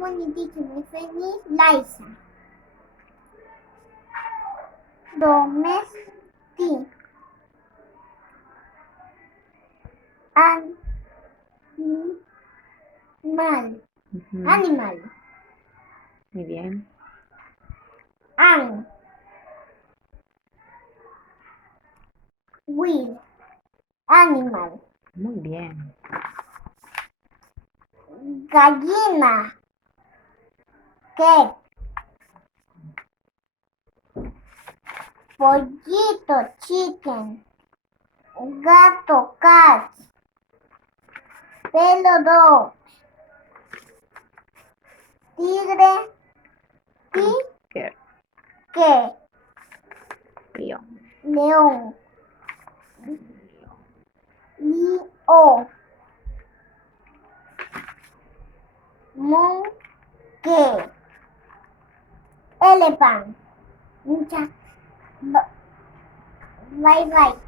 bonitito, muy feliz, Liza. Domestic. Animal. Ujú. Animal. Muy bien. An. With. Animal. Muy bien. Gallina. Cat. Pollito, chicken. Gato, cat. Pelo, dog. Tigre, Qué que. río. León. Lío. Monkey. Elephant. Muchas. Bye bye.